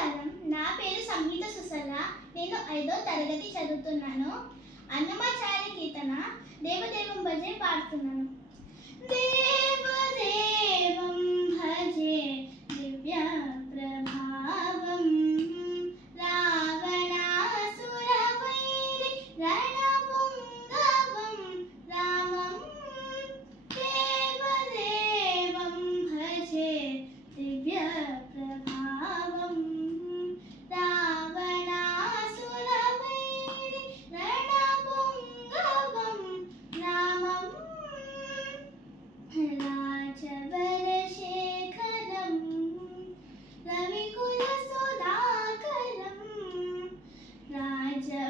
నమస్కారం, నా పేరు సంగీత సుసల. నేను 5వ తరగతి చదువుతున్నాను. అన్నమాచార్య కీర్తన దేవదేవం భజే పాడుతున్నాను. దేవదేవం భజే దివ్య ప్రభావం రావణాసుర వైరి రణపుంగవం రామం. దేవదేవం భజే దివ్య ప్రభావం రావణాసుర వైరి రణపుంగవం రామం. రాజవరశేఖరం రవికుల సుధాకరం రాజవరశేఖరం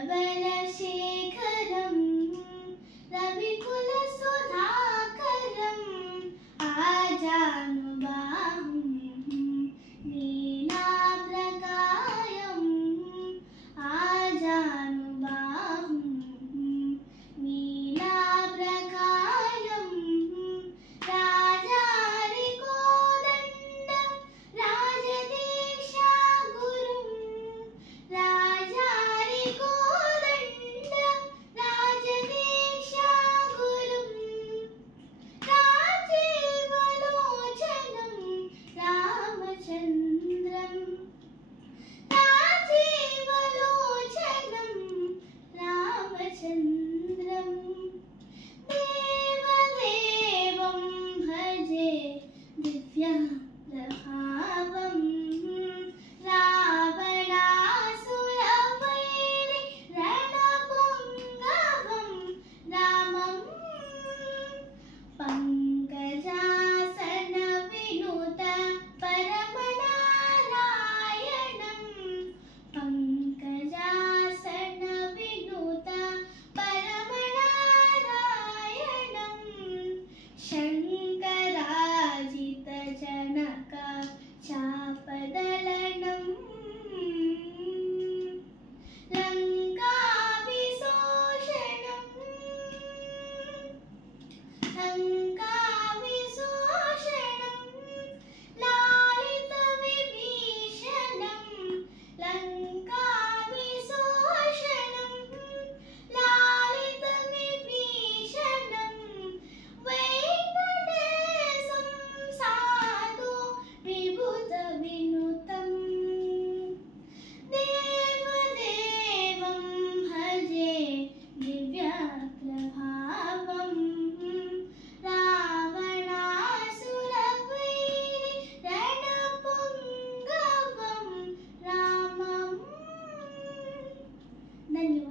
రవికుల సుధాకరం ఆజానుబాహుం నీలాబ్రకాయం ఆజానుబాహుం నీలాబ్రకాయం రాజారి కోదండం రాజదీక్షా గురుం రాజారి కోదండం రాజదీక్షా గురుం రాజీవలోచనం రామచంద్రం రాజీవలోచనం రామచంద్రం. దేవదేవం భజే దివ్య ప్రభావం రావణాసుర వైరి రణపుంగవం రామం. పంకజాసన వినుత పరమనారాయణం పంకజాసన వినుత పరమనారాయణం శంకరాజిత జనక చాపదలనం లంకా విశోషణం లంకా విశోషణం లాలిత విభీషణం లంకా విశోషణం లాలిత విభీషణం వెంకటేశం సాధు విభూత వినుతం. దేవదేవం భజే దివ్య ప్రభావం రావణాసుర వైరి రణపుంగవం రామం. ధన్యవాదాలు.